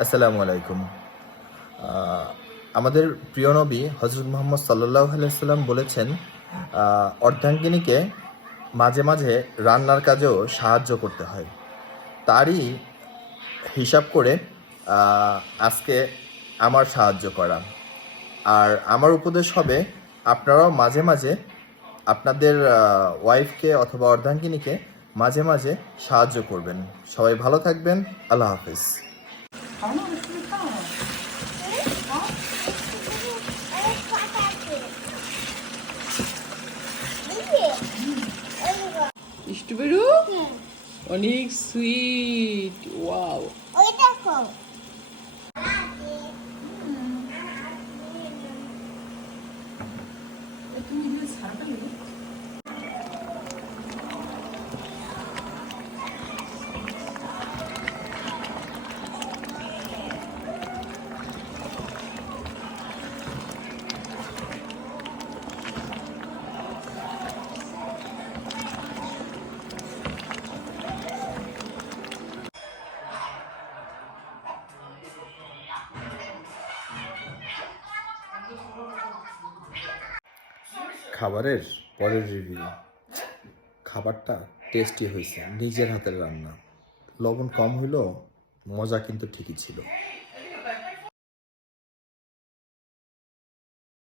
আসসালামু আলাইকুম। আহ, আমাদের প্রিয় নবী হজরত মুহাম্মদ সাল্লাল্লাহু আলাইহি সাল্লাম বলেছেন, অর্ধাঙ্গিনীকে মাঝে মাঝে রান্নার কাজেও সাহায্য করতে হয়। তারই হিসাব করে আহ, আজকে আমার সাহায্য করা। আর আমার উপদেশ হবে, আপনারাও মাঝে মাঝে আপনাদের ওয়াইফকে অথবা অর্ধাঙ্গিনীকে মাঝে মাঝে সাহায্য করবেন। সবাই ভালো থাকবেন। আল্লাহ হাফিজ। 가만 있으니까. 어? স্ট্রবেরি অনেক সুইট। ওয়াও। ওই দেখো তুমি এগুলো ছাড়াটা নেবে? খাবারের পরের রিভিউ। খাবারটা টেস্টি হয়েছে, নিজের হাতের রান্না। লবণ কম হইলেও মজা কিন্তু ঠিকই ছিল।